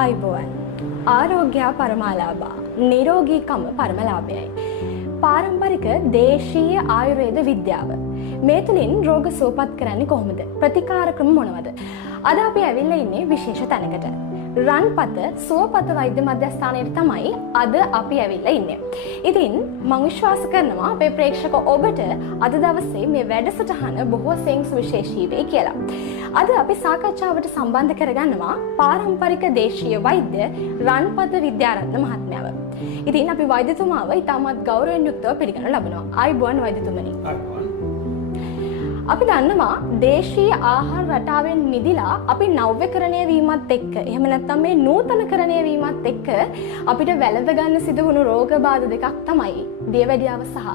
ආයුබෝවන් ආරෝග්‍ය පරමාලාභා නිරෝගීකම පරමලාභයයි. පාරම්පරික දේශීය ආයුර්වේද විද්‍යාව මේ තුලින් රෝග සුවපත් කරන්නේ කොහොමද? ප්‍රතිකාර ක්‍රම මොනවද? අද අපි ඇවිල්ලා ඉන්නේ විශේෂ තැනකට. රන්පත සුවපත වෛද්‍ය මධ්‍යස්ථානයේ තමයි අද අපි ඇවිල්ලා ඉන්නේ. ඉතින් මම විශ්වාස කරනවා අපේ ප්‍රේක්ෂක ඔබට අද දවසේ මේ වැඩසටහන බොහෝ සෙයින් සුවිශේෂී වෙයි කියලා. අද අපි සාකච්ඡාවට සම්බන්ධ කරගන්නවා පාරම්පරික දේශීය වෛද්‍ය රන්පත විද්‍යාරත්න මහත්මයාව. ඉතින් අපි වෛද්‍යතුමාව ඉතාමත් ගෞරවයෙන් යුක්තව පිළිගනු ලබනවා. ආයුබෝවන් වෛද්‍යතුමනි. අපි දන්නවා දේශීය ආහාර රටාවෙන් මිදිලා අපි නව්‍යකරණය වීමත් එක්ක එහෙම නැත්නම් මේ නූතනකරණය වීමත් එක්ක අපිට වැළඳ ගන්න සිදු වුණු රෝග බාධ දෙකක් තමයි දියවැඩියාව සහ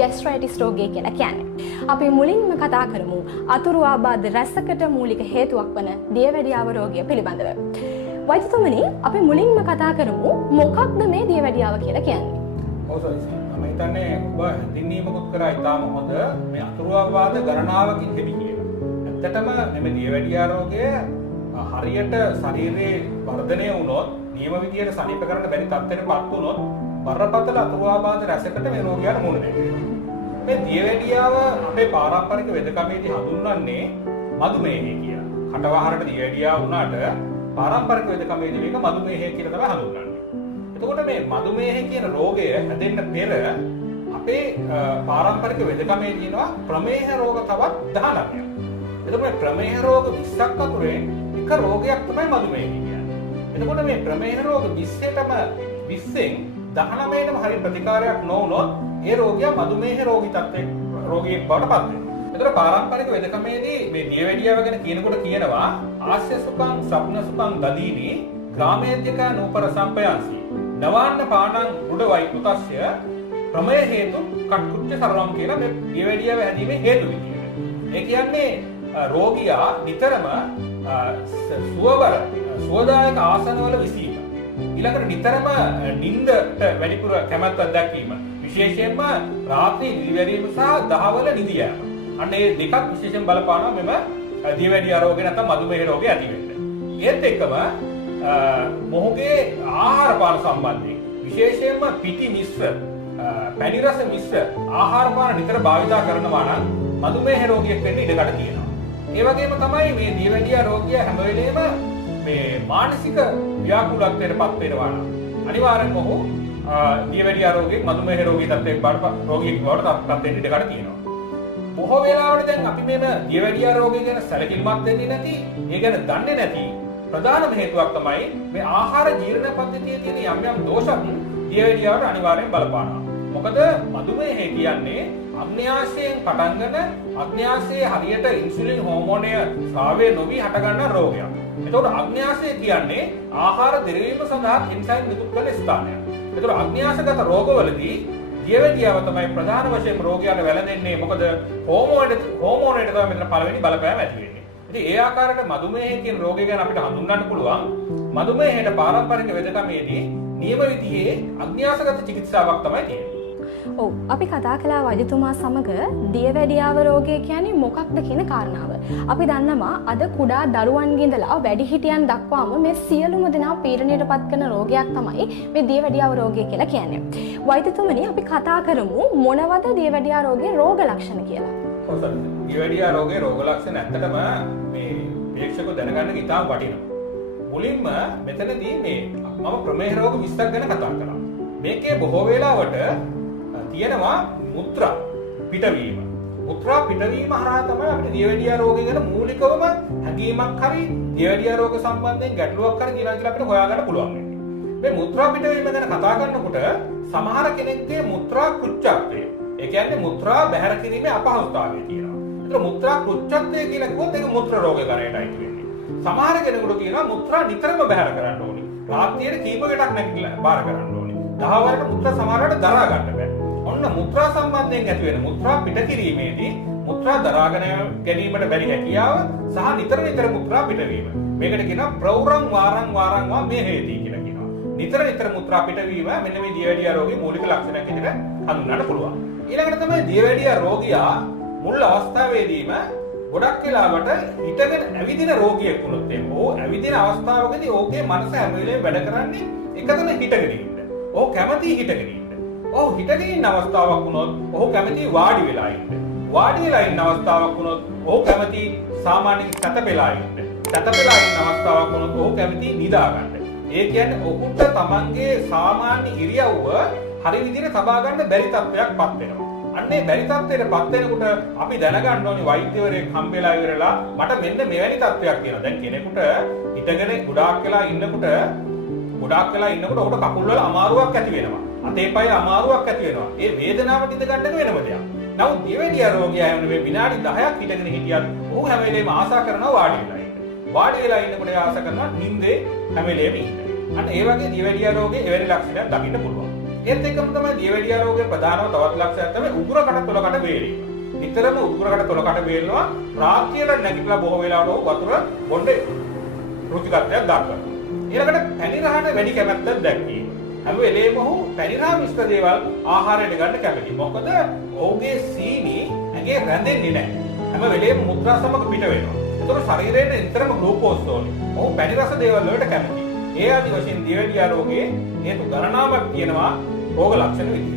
ગેස්ට්‍රයිටිස් රෝගය කියලා කියන්නේ. අපි මුලින්ම කතා කරමු අතුරු ආබාධ රැසකට මූලික හේතුවක් වන දියවැඩියාව රෝගය පිළිබඳව. වෛද්‍යතුමනි, අපි මුලින්ම කතා කරමු මොකක්ද මේ දියවැඩියාව කියලා කියන්නේ? ඔව් සර්. මම හිතන්නේ ඔබ හින්දීමකුත් කරා ඉතාම හොඳ මේ අතුරුවාවාද ගණනාවකින් හෙවි කියලා. ඇත්තටම මේ දියවැඩියා රෝගය හරියට ශරීරයේ වර්ධනය වුණොත් නියම විදියට සනීප කරන්න බැරි තත්ත්වයකටපත් වුණොත් බරපතල අතුරුවාවාද රැසකට මේ රෝගියාට මුහුණ දෙන්න. මේ දියවැඩියාව අපේ පාරම්පරික වෙදකමේදී හඳුන්වන්නේ මදුමේහය කියලා. කටවහරට දියවැඩියා වුණාට පාරම්පරික වෙදකමේදී මේක මදුමේහය කියලා තමයි හඳුන්වන්නේ. එතකොට මේ මදුමේහය කියන රෝගය හැදෙන්න පෙර අපේ පාරම්පරික වෙදකමේ තියෙනවා ප්‍රමේහ රෝග තවත් 19ක්. එතකොට ප්‍රමේහ රෝග 20ක් අතුරෙන් එක රෝගයක් තමයි මදුමේහය කියන්නේ. එතකොට මේ ප්‍රමේහ රෝග 20ටම 20න් 19ටම හරිය ප්‍රතිකාරයක් නොවුනොත් ඒ රෝගියා මදුමේහ රෝගී තත්ත්වයක රෝගියෙක් බවට පත් වෙනවා. එතකොට පාරම්පරික වෙදකමේදී මේ දියවැඩියාව ගැන කියනකොට කියනවා ආස්‍ය සුඛං ස්වප්න සුඛං දදීනි ග්‍රාමේද්‍යක නූපර සම්පයන්සි නවාන්න පානං රුඩවයි පුතස්ය ප්‍රමේය හේතු කට්කුච්ච සරවම් කියලා මේ දියවැඩියාව හැදීමේ හේතු විදියට. ඒ කියන්නේ රෝගියා නිතරම සුවදායක ආසනවල විසීම. ඊළඟට නිතරම නිින්දට වැඩිපුර කැමැත්තක් දක්වීම. විශේෂයෙන්ම රාත්‍රී නිදිවැරීම සහ දහවල නිදි යාම. අන්න ඒ දෙකක් විශේෂයෙන් බලපානවා මෙම දියවැඩියා රෝගේ නැත්නම් මදුමේහ රෝගේ ඇති වෙන්න. ඒත් එක්කම මොහුගේ ආහාර පාන සම්බන්ධයෙන් විශේෂයෙන්ම පිටි මිශ්‍ර පැණි රස මිශ්‍ර ආහාර පාන නිතර භාවිතා කරනවා නම් මදුමේහ රෝගියෙක් වෙන්න ඉඩකඩ තියෙනවා. ඒ වගේම තමයි මේ දියවැඩියා රෝගියා හැම වෙලේම මේ මානසික ව්‍යාකූලත්වයටපත් වෙනවා නම් අනිවාර්යෙන්ම ඔහු දියවැඩියා රෝගියෙක් මදුමේහ රෝගී තත්ත්වයක රෝගියෙක් බවට පත් වෙන්න ඉඩකඩ තියෙනවා. බොහෝ වෙලාවට දැන් අපි මේ දියවැඩියා රෝගය ගැන සැලකිලිමත් වෙන්නේ නැති, ඒ ගැන දන්නේ නැති ප්‍රධානම හේතුවක් තමයි මේ ආහාර ජීර්ණ පද්ධතියේ තියෙන යම් යම් දෝෂක් දියවැඩියාවට අනිවාර්යෙන් බලපානවා. මොකද මදුමේහය කියන්නේ අග්න්‍යාශයෙන් පටන්ගෙන අග්න්‍යාශයේ හරියට ඉන්සුලින් හෝමෝනය ස්‍රාවය නොවි හටගන්න රෝගයක්. එතකොට අග්න්‍යාශය කියන්නේ ආහාර දිරවීම සඳහා එන්සයිම් නිකුත් කරන ස්ථානයක්. එතකොට අග්න්‍යාශගත රෝගවලදී දියවැඩියාව තමයි ප්‍රධාන වශයෙන් රෝගියාට වැළඳෙන්නේ. මොකද හෝමෝනයට තමයි මෙතන පළවෙනි බලපෑම ඇති වෙන්නේ. ඉතින් ඒ ආකාරයට මදුමේහය කියන රෝගය ගැන අපිට හඳුන්වන්න පුළුවන්. මදුමේහයට පාරම්පරික වෙදකමේදී නියම විදිහේ අග්න්‍යාසගත චිකිත්සාවක් තමයි තියෙන්නේ. ඔව්, අපි කතා කළා වෛද්‍යතුමා සමග දියවැඩියාව රෝගය කියන්නේ මොකක්ද කියන කාරණාව. අපි දන්නවා අද කුඩා දරුවන්ගේ ඉඳලා වැඩිහිටියන් දක්වාම මේ සියලුම දෙනා පීඩනයටපත් කරන රෝගයක් තමයි මේ දියවැඩියාව රෝගය කියලා කියන්නේ. වෛද්‍යතුමනි, අපි කතා කරමු මොනවද දියවැඩියා රෝගයේ රෝග ලක්ෂණ කියලා. දියවැඩියා රෝගයේ රෝග ලක්ෂණ ඇත්තටම මේ ප්‍රේක්ෂකව දැනගන්න ඉතාම වටිනවා. මුලින්ම මෙතනදී මේ මම ප්‍රමේහ රෝග 20ක් ගැන කතා කරා. මේකේ බොහෝ වෙලාවට තියෙනවා මුත්‍රා පිටවීම. මුත්‍රා පිටවීම හරහා තමයි අපිට දියවැඩියා රෝගය ගැන මූලිකවම හැඟීමක් හරි දියවැඩියා රෝග සම්බන්ධයෙන් ගැටලුවක් හරි තියෙනවා කියලා අපිට හොයාගන්න පුළුවන් වෙන්නේ. මේ මුත්‍රා පිටවීම ගැන කතා කරනකොට සමහර කෙනෙක්ගේ මුත්‍රා කුච්චත්වය, ඒ කියන්නේ මුත්‍රා බැහැර කිරීමේ අපහසුතාවය තියෙනවා. ඒතර මුත්‍රා කුච්චත්වය කියලා කිව්වොත් ඒක මුත්‍ර රෝග ගණයට අයිති වෙන්නේ. සමහර කෙනෙකුට කියනවා මුත්‍රා නිතරම බැහැර කරන්න ඕනේ. රාත්‍රියේ කීප විටක් නැගිටලා බාර කරන්න ඕනේ. දහවලට මුත්‍රා සමහරකට දරා ගන්න බෑ. ඔන්න මුත්‍රා සම්බන්ධයෙන් ඇති වෙන මුත්‍රා පිට කිරීමේදී මුත්‍රා දරාගෙන ගැනීමට බැරි හැකියාව සහ නිතර නිතර මුත්‍රා පිටවීම. මේකට කියනවා ප්‍රෞරං වාරං වා මේ හේති කියලා කියනවා. නිතර නිතර මුත්‍රා පිටවීම මෙන්න මේ දියවැඩියා රෝගයේ මූලික ලක්ෂණයක් විදිහට හඳුන්වන්න පුළුවන්. ඊළඟට තමයි දියවැඩියා රෝගියා මුල් අවස්ථාවේදීම ගොඩක් වෙලාවට හිටගෙන ඇවිදින රෝගියෙක් වුණොත් එහෙම ඕ ඇවිදින අවස්ථාවකදී ඕකේ මනස හැම වෙලේම වැඩ කරන්නේ එකතන හිටගෙන ඉන්න. ඕ කැමති හිටගෙන ඉන්න. ඕ හිටගෙන ඉන්න අවස්ථාවක් වුණොත් ඔහු කැමති වාඩි වෙලා ඉන්න. වාඩි වෙලා ඉන්න අවස්ථාවක් වුණොත් ඔහු කැමති සාමාන්‍ය සැතපෙලා ඉන්න. සැතපෙලා ඉන්න අවස්ථාවක් වුණොත් ඔහු කැමති නිදා ගන්න. ඒ කියන්නේ ඔහුට තමන්ගේ සාමාන්‍ය ඉරියව්ව හරි විදිහට තබා ගන්න බැරි තත්ත්වයක්පත් වෙනවා. අන්නේ බැරි තත්ත්වයටපත් වෙනකොට අපි දැනගන්න ඕනේ වෛද්‍යවරයෙක් හම්බෙලා ඉවරලා මට මෙන්න මෙවැනි තත්ත්වයක් තියෙනවා. දැන් කෙනෙකුට හිටගෙන ගොඩාක් වෙලා ඉන්නකොට ඔහුට කකුල් වල අමාරුවක් ඇති වෙනවා. අතේ පය අමාරුවක් ඇති වෙනවා. ඒ වේදනාවට ඉඳ ගන්න වෙනම දෙයක්. නමුත් දියවැඩියා රෝගියා වුණේ විනාඩි 10ක් හිටගෙන හිටියත් ඔහු හැම වෙලේම ආසා කරනවා වාඩි වෙලා ඉන්න. වාඩි වෙලා ඉන්නකොට ආසා කරනවා නිින්දේ හැම වෙලේම ඉන්න. අන්න ඒ වගේ දියවැඩියා රෝගේ එවැනි ලක්ෂණයක් දකින්න පුළුවන්. ඒත් එක්කම තමයි දියවැඩියා රෝගයේ ප්‍රධානම තවත් ලක්ෂණයක් තමයි උගුරකට තොලකට වේලීම. නිතරම උගුරකට තොලකට වේලනවා රාත්‍රියට නැගිටලා බොහෝ වෙලාවට වතුර බොන්නේ රුචිකත්වයක් දක්වනවා. ඊළඟට පැණි රහට වැඩි කැමැත්තක් දැක්වීම. හැම වෙලේම ඔහු පැණි රහ මිශ්‍ර දේවල් ආහාරයට ගන්න කැමති. මොකද ඔහුගේ සීනි ඇඟේ රැඳෙන්නේ නැහැ. හැම වෙලේම මුත්‍රා සමග පිට වෙනවා. ඒතකොට ශරීරයේ නිතරම ග්ලූකෝස් ඕනේ. ඔහු පැණි රස දේවල් වලට කැමති. ඒ ආදි වශයෙන් දියවැඩියා රෝගයේ හේතු ගණනාවක් තියෙනවා රෝග ලක්ෂණ විදිහට.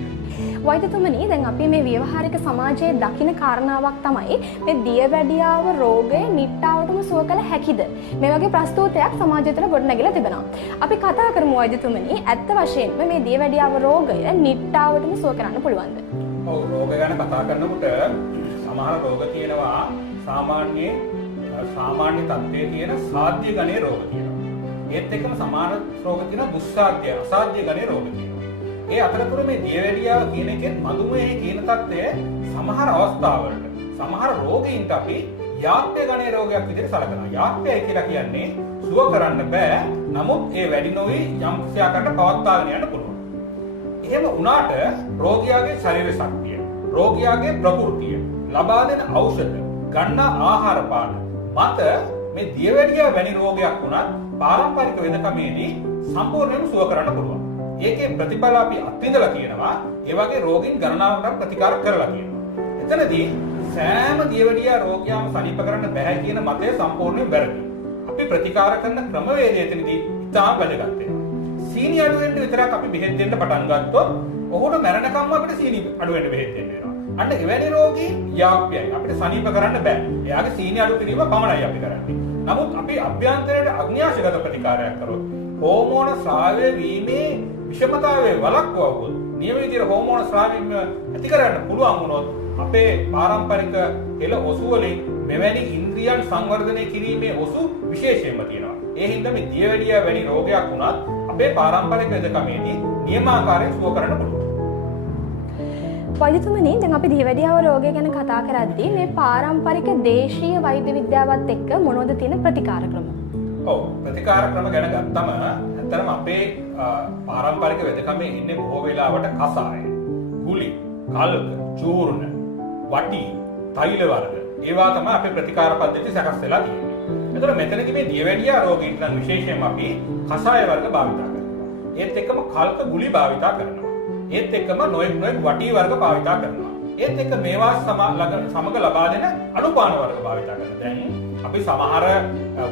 වෛද්‍යතුමනි දැන් අපි මේ ව්‍යවහාරික සමාජයේ දකින කාරණාවක් තමයි මේ දියවැඩියාව රෝගය නිට්ටාවටම සුව කළ හැකිද? මේ වගේ ප්‍රස්තුතයක් සමාජය තුළ ගොඩනැගිලා තිබෙනවා. අපි කතා කරමු වෛද්‍යතුමනි ඇත්ත වශයෙන්ම මේ දියවැඩියාව රෝගය නිට්ටාවටම සුව කරන්න පුළුවන්ද? ඔව් රෝග ගැන කතා කරනකොට සමහර රෝග තියෙනවා සාමාන්‍ය තත්ත්වයේ තියෙන සාධ්‍ය ගණයේ රෝග තියෙනවා. ඒත් එක්කම සමාන රෝග තියෙනවා දුස්සාධ්‍ය අසාධ්‍ය ගණයේ රෝග තියෙනවා. ඒ අතරතුර මේ දියවැඩියාව කියන එකෙන් මధుමේහය කියන தත්ත්වය සමහර අවස්ථාවලට සමහර රෝගීන්ට අපි යාත්‍ය ගණයේ රෝගයක් විදිහට සලකනවා. යාත්‍යයි කියලා කියන්නේ සුව කරන්න බෑ. නමුත් ඒ වැඩි නොවි යම් කිසියකට පවත්වාගෙන යන්න පුළුවන්. එහෙම වුණාට රෝගියාගේ ශරීර ශක්තිය, රෝගියාගේ ප්‍රകൃතිය, ලබා දෙන ඖෂධ, ගන්න ආහාර පාන මත මේ දියවැඩියාව වැනි රෝගයක් වුණත් පාරම්පරික වෙදකමේදී සම්පූර්ණයෙන්ම සුව කරන්න පුළුවන්. ඒකේ ප්‍රතිඵල අපි අත්විඳලා කියනවා. ඒ වගේ රෝගීන් ගණනාවකට ප්‍රතිකාර කරලා කියනවා. එතනදී සෑම දියවැඩියා රෝගියාම සනීප කරන්න බෑ කියන මතය සම්පූර්ණයෙන් වැරදි. අපි ප්‍රතිකාර කරන ක්‍රමවේදය එතනදී ඉතාම වැදගත් වෙනවා. සීනි අඩු වෙන්න විතරක් අපි බෙහෙත් දෙන්න පටන් ගත්තොත් ඔහුට මරණකම්ම අපිට සීනි අඩු වෙන්න බෙහෙත් දෙන්න වෙනවා. අන්න එවැනි රෝගී යාප්‍යයි අපිට සනීප කරන්න බෑ. එයාගේ සීනි අඩු කිරීම පමණයි අපි කරන්නේ. නමුත් අපි අභ්‍යන්තරයට අග්න්‍යාශගත ප්‍රතිකාරයක් කරොත් හෝමෝන ස්‍රාවය වීමේ විෂමතාවයේ වළක්වවුවොත් නියම විදිහට හෝමෝන ස්‍රාවීම ඇති කරගන්න පුළුවන් වුණොත් අපේ පාරම්පරික එළ ඔසු වලින් මෙවැනි ඉන්ද්‍රියන් සංවර්ධනය කිරීමේ ඔසු විශේෂයෙන්ම තියෙනවා. ඒ හින්දා මේ දියවැඩියා වැනි රෝගයක් වුණත් අපේ පාරම්පරික වෙදකමේදී නියමාකාරයෙන් සුව කරන්න පුළුවන්. වෛද්‍යතුමනි දැන් අපි දියවැඩියාව රෝගය ගැන කතා කරද්දී මේ පාරම්පරික දේශීය වෛද්‍ය විද්‍යාවත් එක්ක මොනවද තියෙන ප්‍රතිකාර ක්‍රම? ඔව් ප්‍රතිකාර ක්‍රම ගැන ගත්තම ඇත්තටම අපේ පාරම්පරික වෙදකමේ ඉන්නේ බොහෝ වෙලාවට කසාය, ගුලි, කල්ක, චූර්ණ, වටි, තෛල වර්ග. ඒවා තමයි අපේ ප්‍රතිකාර පද්ධති සකස් වෙලා තියෙන්නේ. එතකොට මෙතනදී මේ දියවැඩියා රෝගීන්ට නම් විශේෂයෙන්ම අපි කසාය වර්ග භාවිත කරනවා. ඒත් එක්කම කල්ක, ගුලි භාවිත කරනවා. ඒත් එක්කම නොයෙක් වටි වර්ග භාවිත කරනවා. ඒත් එක්ක මේවා සමග ලබා දෙන අනුපාන වර්ග භාවිත කරනවා. දැන් අපි සමහර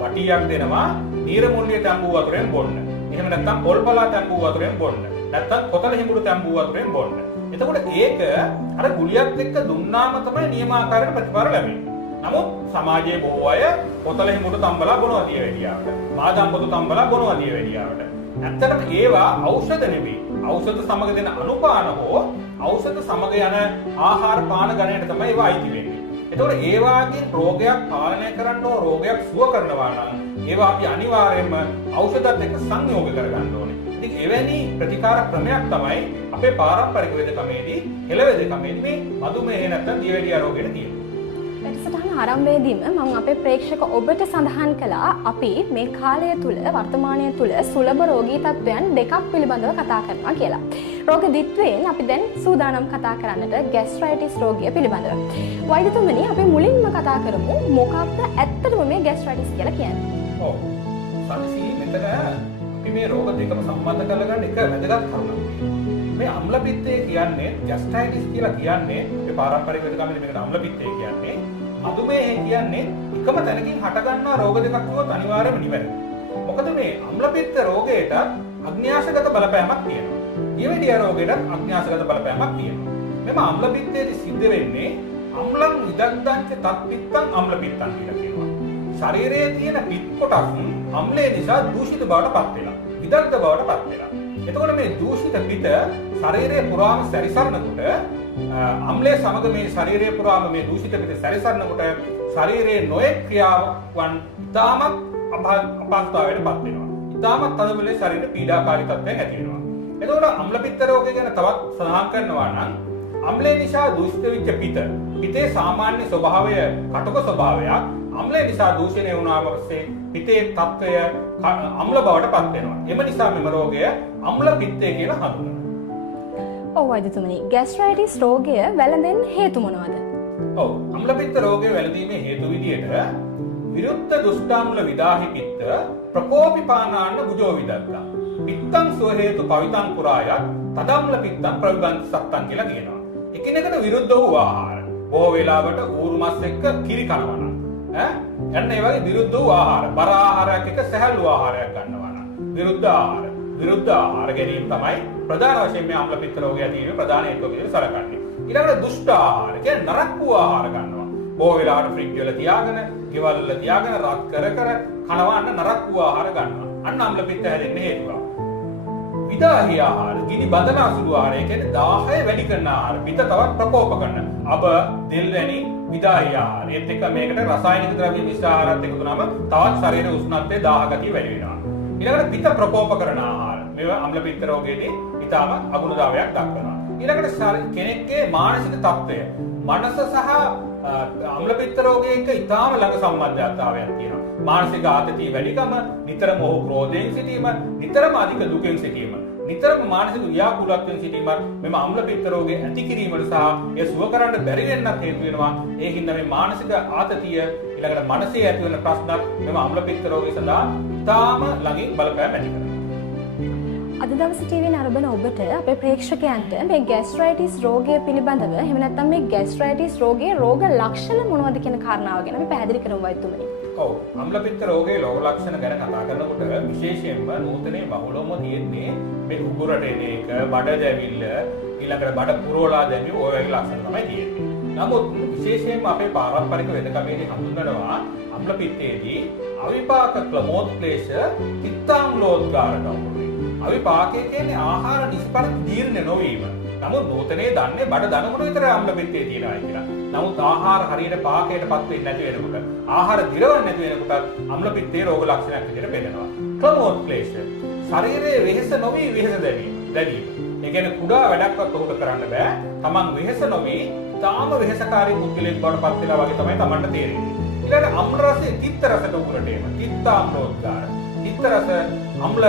වටියක් දෙනවා නීරමුල්ලිය තැඹු වතුරෙන් බොන්න. එහෙම නැත්නම් පොල්පලා තැඹු වතුරෙන් බොන්න. නැත්නම් කොතල හිඟුරු තැඹු වතුරෙන් බොන්න. එතකොට ඒක අර ගුලියක් එක්ක දුන්නාම තමයි නියමාකාරයට ප්‍රතිඵල ලැබෙන්නේ. නමුත් සමාජයේ බොහෝ අය කොතල හිඟුරු තම්බලා බොනවා දියවැඩියාවට. මාදම් පොතු තම්බලා බොනවා දියවැඩියාවට. ඇත්තටම ඒවා ඖෂධ නෙවෙයි. ඖෂධ සමග දෙන අනුපාන හෝ ඖෂධ සමග යන ආහාර පාන ගණයට තමයි ඒවා අයිති වෙන්නේ. එතකොට ඒ වාගේ රෝගයක් පාලනය කරන්න ඕන රෝගයක් සුව කරනවා නම් ඒවා අපි අනිවාර්යයෙන්ම ඖෂධත් එක්ක සංයෝග කරගන්න ඕනේ. ඉතින් එවැනි ප්‍රතිකාර ක්‍රමයක් තමයි අපේ පාරම්පරික වෙදකමේදී හෙළ වෙදකමේදී මේ මధుමේහ නැත්නම් දියවැඩියා රෝගයට තියෙන්නේ. වැඩසටහන ආරම්භයේදීම මම අපේ ප්‍රේක්ෂක ඔබට සඳහන් කළා අපි මේ කාලය තුල වර්තමානය තුල සුලභ රෝගී තත්ත්වයන් දෙකක් පිළිබඳව කතා කරනවා කියලා. රෝග දිත්වයෙන් අපි දැන් සූදානම් කතා කරන්නට ગેස්ට්‍රයිටිස් රෝගය පිළිබඳව. වෛද්‍යතුමනි අපි මුලින්ම කතා කරමු මොකක්ද ඇත්තටම මේ ગેස්ට්‍රයිටිස් කියලා කියන්නේ? ඔව්. සමහරවිට මෙතන අපි මේ රෝග දෙකම සම්බන්ධ කරගන්න එක වැදගත් කරුණක්. මේ අම්ල පිත්තේ කියන්නේ ગેස්ට්‍රයිටිස් කියලා කියන්නේ මේ පාරම්පරික වෙදකමනේ මේකට අම්ල පිත්තේ කියන්නේ මధుමේහය කියන්නේ එකම තැනකින් හටගන්නා රෝග දෙකක් වුණොත් අනිවාර්යයෙන්ම නිවැරදි. මොකද මේ අම්ල පිත්ත රෝගයට අග්න්‍යාශගත බලපෑමක් තියෙනවා. ඊවැඩිය රෝගයට අග්න්‍යාශගත බලපෑමක් තියෙනවා. මෙම අම්ල පිත්තේදී සිද්ධ වෙන්නේ අම්ලං විදග්ධංච තත්පිත්තං අම්ල පිත්තං කියලා කියනවා. ශරීරයේ තියෙන පිත් කොටස් අම්ලයේ නිසා දූෂිත බවට පත් වෙනවා. විදග්ධ බවට පත් වෙනවා. එතකොට මේ දූෂිත පිට ශරීරයේ පුරාම සැරිසරනකොට අම්ලයේ සමග මේ ශරීරයේ පුරාම මේ දූෂිත පිට සැරිසරනකොට ශරීරයේ නොයෙක් ක්‍රියාවන් ඉතාමත් අපහසුතාවයට පත් වෙනවා. ඉතාමත් තදබලේ ශරීර පීඩාකාරී තත්ත්වයක් ඇති වෙනවා. එතකොට අම්ල පිත්ත රෝගය ගැන තවත් සඳහන් කරනවා නම් අම්ලය නිසා දූෂිත වෙච්ච පිතේ සාමාන්‍ය ස්වභාවය කටුක ස්වභාවයක්. අම්ලය නිසා දූෂණය වුණාම පස්සේ පිතේ තත්ත්වය අම්ල බවට පත් වෙනවා. එම නිසා මෙම රෝගය අම්ල පිත්තය කියලා හඳුන්වනවා. ඔව් වෛද්‍යතුමනි, ગેස්ට්‍රයිටිස් රෝගය වැළඳෙන්න හේතු මොනවාද? ඔව්, අම්ල පිත්ත රෝගය වැළඳීමේ හේතු විදියට විරුද්ධ දුෂ්ටාම්ල විදාහි පිත්ත ප්‍රකෝපිපානාන්න බුජෝ විදත්තා. පිත්තං සෝ හේතු පවිතං පුරායත් තදම්ල පිත්තං ප්‍රවිබන්ත සත්තං කියලා කියනවා. එකිනෙකට විරුද්ධ වූ ආහාර. බොහෝ වෙලාවට ඌරු මස් එක්ක කිරි කනවා නම් යන්න ඒ වගේ විරුද්ධ වූ ආහාර. බර ආහාරයක් එක්ක සැහැල්ලු ආහාරයක් ගන්නවා නම් විරුද්ධ ආහාර. විරුද්ධ ආහාර ගැනීම තමයි ප්‍රධාන වශයෙන් මේ අම්ල පිත්ත රෝගය ඇතිවීමේ ප්‍රධාන හේතුව විදිහට සලකන්නේ. ඊළඟට දුෂ්ට ආහාර කියන්නේ නරක වූ ආහාර ගන්නවා. බොහෝ වෙලාවට ෆ්‍රිජ් වල තියාගෙන, ගෙවල් වල තියාගෙන රත් කර කනවා අන්න නරක වූ ආහාර ගන්නවා. අන්න අම්ල පිත්ත හැදෙන්න හේතුවක්. විදාහි ආහාර, ගිනි බඳන අසුළු ආහාරය කියන්නේ 10 වැඩි කරන ආහාර. පිත තවත් ප්‍රකෝප කරන. අබ, දෙල් වැනි විදාහි ආහාර. ඒත් එක්ක මේකට රසායනික ද්‍රව්‍ය මිශ්‍ර ආහාරات එකතු වුනම තවත් ශරීර උෂ්ණත්වයේ දාහ ගතිය වැඩි වෙනවා. ඊළඟට පිත ප්‍රකෝප කරන ආහාර. මේවා අම්ල පිත්ත රෝගයේදී ඊටම අගුණතාවයක් දක්වනවා. ඊළඟට කෙනෙක්ගේ මානසික තත්ත්වය, මනස සහ අම්ල පිත්ත රෝගය එක්ක ඊටම ළඟ සම්බන්ධතාවයක් තියෙනවා. මානසික ආතතිය වැඩිකම, නිතරම ඔහු ක්‍රෝධයෙන් සිටීම, නිතරම අධික දුකෙන් සිටීම, නිතරම මානසික ව්‍යාකූලත්වයෙන් සිටීම මෙම අම්ල පිත්ත රෝගය ඇති කිරීමට සහ ඒ සුව කරන්න බැරි වෙන්නත් හේතු වෙනවා. ඒ හින්දා මේ මානසික ආතතිය ඊළඟට මනසේ ඇති වෙන ප්‍රශ්නත් මෙම අම්ල පිත්ත රෝගය සඳහා ඊටම ළඟින් බලපෑම් ඇති කරනවා. අද දවසේ ටීවී නරඹන ඔබට අපේ ප්‍රේක්ෂකයන්ට මේ ગેස්ට්‍රයිටිස් රෝගය පිළිබඳව එහෙම නැත්නම් මේ ગેස්ට්‍රයිටිස් රෝගයේ රෝග ලක්ෂණ මොනවද කියන කාරණාව ගැන අපි පැහැදිලි කරමු වෛද්‍යතුමනි. ඔව්, අම්ල පිත්ත රෝගයේ රෝග ලක්ෂණ ගැන කතා කරනකොට විශේෂයෙන්ම නූතනයේ බහුලවම තියෙන්නේ මේ උගුරට එන එක, බඩ දැවිල්ල, ඊළඟට බඩ පුරවලා දැමීම ඔය වගේ ලක්ෂණ තමයි තියෙන්නේ. නමුත් විශේෂයෙන්ම අපේ පාරම්පරික වෙදකමේදී හඳුන්වනවා අම්ල පිත්තේදී අවිපාක ක්ලමෝත් ක්ලේශ පිත්තාම්ලෝද්ගාරකම්. අවිපාකය කියන්නේ ආහාර නිස්පරිදි ජීර්ණ නොවීම. නමුත් නූතනයේ දන්නේ බඩ දනකොට විතර අම්ල පිත්තේ තියෙනවා කියලා. නමුත් ආහාර හරියට පාකයටපත් වෙන්නේ නැති වෙනකොට, ආහාර දිරවන්නේ නැති වෙනකොට අම්ල පිත්තේ රෝග ලක්ෂණයක් විදිහට පෙන්නනවා. ක්ලමෝත් ක්ලේශ. ශරීරයේ වෙහෙස නොවි වෙහෙස දැනීම. ඒ කියන්නේ කුඩා වැඩක්වත් උහුට කරන්න බෑ. Taman වෙහෙස නොවි තාම වෙහෙසකාරී පුද්ගලෙක් බවට පත් වෙලා වගේ තමයි Tamanට තේරෙන්නේ. ඊළඟට අම්ල රසයේ තිත්ත රසට උගුරට එන තිත්තාම්ලෝද්ගාර. තිත්ත රස අම්ල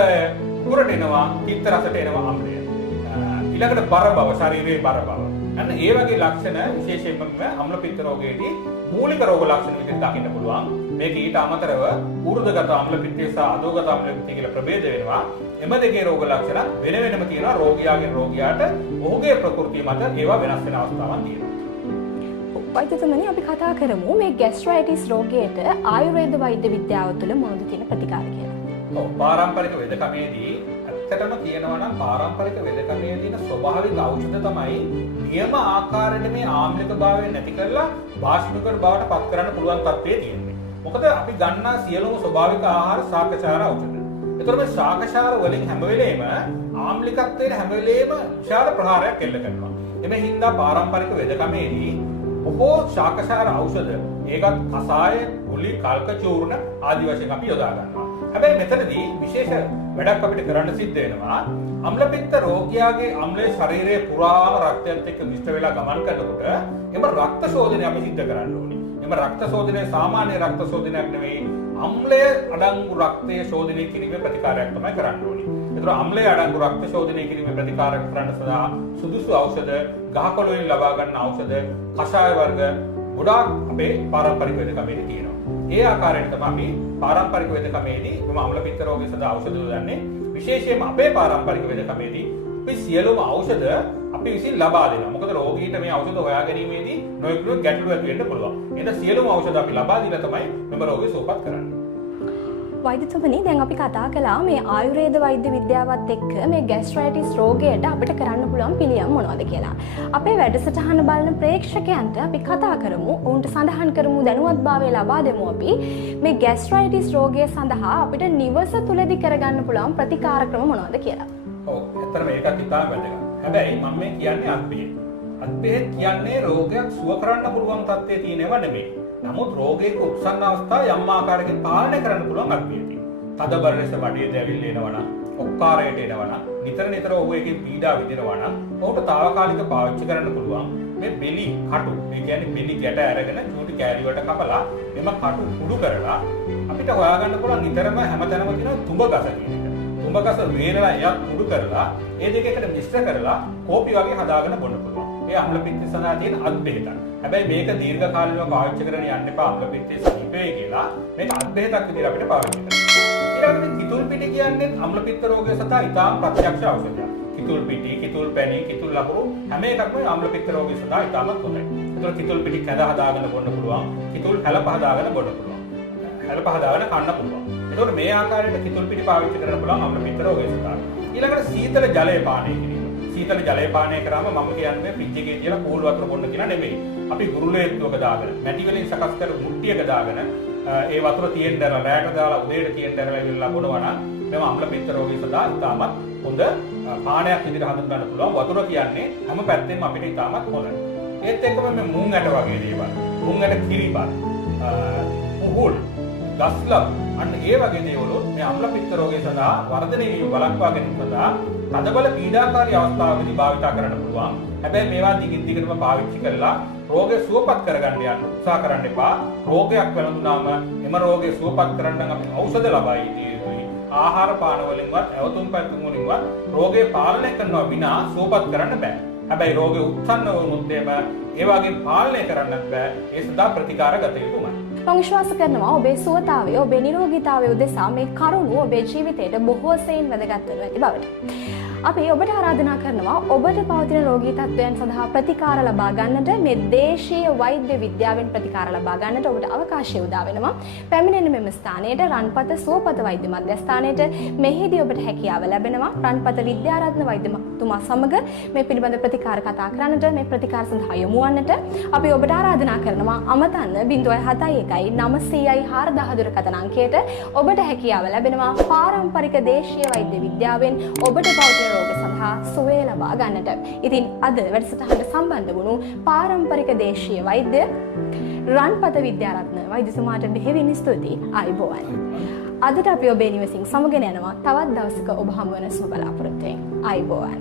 උගුරට එනවා, තිත්ත රසට එනවා අම්ලය. ඊළඟට බර බව, ශරීරයේ බර බව. අන්න ඒ වගේ ලක්ෂණ විශේෂයෙන්ම අම්ල පිත්ත රෝගයේදී මූලික රෝග ලක්ෂණ විදිහට දකින්න පුළුවන්. මේක ඊට අමතරව ඌර්ධගත අම්ල පිත්තය සහ අධෝගත අම්ල පිත්තය කියලා ප්‍රභේද වෙනවා. එම දෙකේ රෝග ලක්ෂණ වෙන වෙනම තියෙනවා. රෝගියාගෙන් රෝගියාට ඔහුගේ ප්‍රകൃතිය මත ඒවා වෙනස් වෙන අවස්ථාවන් තියෙනවා. වෛද්‍යතුමනි, අපි කතා කරමු මේ ગેස්ට්‍රයිටිස් රෝගයට ආයුර්වේද වෛද්‍ය විද්‍යාව තුළ මොනවද තියෙන ප්‍රතිකාර කියලා. ඔව්, පාරම්පරික වෙදකමේදී ඇත්තටම කියනවා නම් පාරම්පරික වෙදකමේ තියෙන ස්වභාවික ඖෂධ තමයි නියම ආකාරයට මේ ආම්ලිකභාවය නැති කරලා වාෂ්පීකරණ බවට පත් කරන්න පුළුවන් තත්ත්වයේ තියෙන්නේ. මොකද අපි ගන්නා සියලුම ස්වභාවික ආහාර ශාකචාර ඖෂධ. ඒතර මේ ශාකචාර වලින් හැම වෙලේම ආම්ලිකත්වයේ හැම වෙලේම විශාල ප්‍රහාරයක් එල්ල කරනවා. එමේ හින්දා පාරම්පරික වෙදකමේදී බොහෝ ශාකචාර ඖෂධ, ඒකත් කසාය, ගුලි, කල්ක චූර්ණ ආදී වශයෙන් අපි යොදා ගන්නවා. හැබැයි මෙතනදී විශේෂ වැඩක් අපිට කරන්න සිද්ධ වෙනවා. අම්ල පිත්ත රෝගියාගේ අම්ලයේ ශරීරයේ පුරාම රක්තයත් එක්ක මිශ්‍ර වෙලා ගමන් කරනකොට එම රක්ත ශෝධනය අපි සිද්ධ කරන්න ඕනේ. එම රක්ත ශෝධනය සාමාන්‍ය රක්ත ශෝධනයක් නෙවෙයි. අම්ලය අඩංගු රක්තයේ ශෝධනය කිරීමේ ප්‍රතිකාරයක් තමයි කරන්න ඕනේ. ඒතර අම්ලය අඩංගු රක්ත ශෝධනය කිරීමේ ප්‍රතිකාරයක් කරන්න සඳහා සුදුසු ඖෂධ, ගහකොළ වලින් ලබා ගන්න ඖෂධ, කෂාය වර්ග ගොඩාක් අපේ පාරම්පරික වෙදකමේදී තියෙනවා. ඒ ආකාරයට තමයි අපි පාරම්පරික වෙදකමේදී මම අම්ල පිත්ත රෝගය සඳහා ඖෂධ දන්නේ. විශේෂයෙන්ම අපේ පාරම්පරික වෙදකමේදී අපි සියලුම ඖෂධ අපි විසින් ලබා දෙනවා. මොකද රෝගීට මේ ඖෂධ හොයා ගැනීමේදී නොයෙකුත් ගැටලු ඇති වෙන්න පුළුවන්. එහෙනම් සියලුම ඖෂධ අපි ලබා දීලා තමයි මෙම රෝගය සුවපත් කරන්නේ. වෛද්‍යතුමනි දැන් අපි කතා කළා මේ ආයුර්වේද වෛද්‍ය විද්‍යාවත් එක්ක මේ ગેස්ට්‍රයිටිස් රෝගයට අපිට කරන්න පුළුවන් පිළියම් මොනවද කියලා. අපේ වැඩසටහන බලන ප්‍රේක්ෂකයන්ට අපි කතා කරමු, ඔවුන්ට සඳහන් කරමු, දැනුවත්භාවය ලබා දෙමු අපි මේ ગેස්ට්‍රයිටිස් රෝගය සඳහා අපිට නිවස තුලදී කරගන්න පුළුවන් ප්‍රතිකාර ක්‍රම මොනවද කියලා. ඔව්, ඇත්තටම ඒකත් ඉතාම වැදගත්. හැබැයි මම මේ කියන්නේ අත්බෙහෙත්. අත්බෙහෙත් කියන්නේ රෝගයක් සුව කරන්න පුළුවන් තත්ත්වයේ තියෙනව නෙමෙයි. නමුත් රෝගයක උත්සන්න අවස්ථාව යම් ආකාරයකින් පාලනය කරන්න පුළුවන් අත්බෙහෙත්. තදබල ලෙස බඩේ දැවිල්ල එනවා නම්, ඔක්කාරයට එනවා නම්, නිතර ඔහු එකකින් පීඩා විඳිනවා නම්, ඔහුට తాවකාලික පාවිච්චි කරන්න පුළුවන් මේ බෙලි කටු. ඒ කියන්නේ බෙලි ගැට අරගෙන චූටි කෑලි වලට කපලා එම කටු කුඩු කරලා අපිට හොයාගන්න පුළුවන් නිතරම හැමතැනම තියෙන තුඹ ගස කියන එක. තුඹ ගස වේලලා එයත් කුඩු කරලා ඒ දෙක එකට මිශ්‍ර කරලා කෝපි වගේ හදාගෙන බොන්න පුළුවන්. ඒ අම්ල පිත්ත සඳහා තියෙන අත්බෙහෙතක්. හැබැයි මේක දීර්ඝ කාලීනව පාවිච්චි කරගෙන යන්න එපා අම්ල පිත්තේ සනීපේ කියලා. මේක අත්බෙහෙතක් විදිහට අපිට පාවිච්චි කරන්න. ඊළඟට කිතුල් පිටි කියන්නේ අම්ල පිත්ත රෝගය සඳහා ඉතාම ප්‍රත්‍යක්ෂ ඖෂධයක්. කිතුල් පිටි, කිතුල් පැණි, කිතුල් ලකුණු හැම එකක්ම අම්ල පිත්ත රෝගය සඳහා ඉතාමත් හොඳයි. ඒතර කිතුල් පිටි කැඳ හදාගෙන බොන්න පුළුවන්. කිතුල් හැලප හදාගෙන බොන්න පුළුවන්. හැලප හදාගෙන කන්න පුළුවන්. ඒතකොට මේ ආකාරයට කිතුල් පිටි පාවිච්චි කරන්න පුළුවන් අම්ල පිත්ත රෝගය සඳහා. ඊළඟට සීතල ජලය පානය කිරීම. සීතල ජලය පානය කරාම මම කියන්නේ ෆ්‍රිජ් එකේ තියලා කූල් වතුර බොන්න කියලා නෙමෙයි. අපි ගුරුලේත්වක දාගෙන, මැටි වලින් සකස් කර මුට්ටියක දාගෙන ඒ වතුර තියෙන්න දැරලා රැයට දාලා උදේට තියෙන්න දැරලා ඉවරලා බොනවා නම් මෙම අම්ල පිත්ත රෝගය සඳහා ඉතාමත් හොඳ පානයක් විදිහට හඳුන්වන්න පුළුවන්. වතුර කියන්නේ හැම පැත්තෙම අපිට ඉතාමත් හොඳයි. ඒත් එක්කම මේ මුං ඇට වගේ දේවල්, මුං ඇට කිරිබත්, උහුල්, ගස්ලබ් අන්න ඒ වගේ දේවල් මේ අම්ල පිත්ත රෝගය සඳහා වර්ධනය වීම වළක්වා ගැනීම සඳහා තදබල පීඩාකාරී අවස්ථාවකදී භාවිතා කරන්න පුළුවන්. හැබැයි මේවා දිගින් දිගටම පාවිච්චි කරලා රෝගය සුවපත් කරගන්න යන්න උත්සාහ කරන්න එපා. රෝගයක් වැළඳුනාම එම රෝගය සුවපත් කරන්න අපි ඖෂධ ලබා යුතුයි. ආහාර පාන වලින්වත් ඇවතුම් පැතුම් වලින්වත් රෝගය පාලනය කරනවා විනා සුවපත් කරන්න බෑ. හැබැයි රෝගය උත්සන්න වුණොත් ඒ වගේ පාලනය කරන්නත් බෑ. ඒ සඳහා ප්‍රතිකාර ගත යුතුමයි. මම විශ්වාස කරනවා ඔබේ සුවතාවය, ඔබේ නිරෝගීතාවය උදෙසා මේ කරුණු ඔබේ ජීවිතයට බොහෝ සෙයින් වැදගත් වෙනු ඇති බවට. අපි ඔබට ආරාධනා කරනවා ඔබට පවතින රෝගී තත්ත්වයන් සඳහා ප්‍රතිකාර ලබා ගන්නට මේ දේශීය වෛද්‍ය විද්‍යාවෙන් ප්‍රතිකාර ලබා ගන්නට ඔබට අවකාශය උදා වෙනවා. පැමිණෙන මෙම ස්ථානයට රන්පත සුවපත වෛද්‍ය මධ්‍යස්ථානයට මෙහිදී ඔබට හැකියාව ලැබෙනවා. රන්පත විද්‍යාරත්න වෛද්‍යතුමා සමග මේ පිළිබඳ ප්‍රතිකාර කතා කරන්නට, මේ ප්‍රතිකාර සඳහා යොමු වන්නට අපි ඔබට ආරාධනා කරනවා. අමතන්න 071 900 4000 දුරකථන අංකයට ඔබට හැකියාව ලැබෙනවා. පාරම්පරික දේශීය වෛද්‍ය විද්‍යාවෙන් ඔබට පවතින රෝග සඳහා සුවය ලබා ගන්නට. ඉතින් අද වැඩසටහනට සම්බන්ධ වුණු පාරම්පරික දේශීය වෛද්‍ය රන්පත විද්‍යාරත්න වෛද්‍යතුමාට බෙහෙවින් ස්තුතියි. ආයුබෝවන්. අදට අපි ඔබේ නිවසින් සමගෙන යනවා. තවත් දවසක ඔබ හමු වෙන සුබ බලාපොරොත්තුවෙන්. ආයුබෝවන්.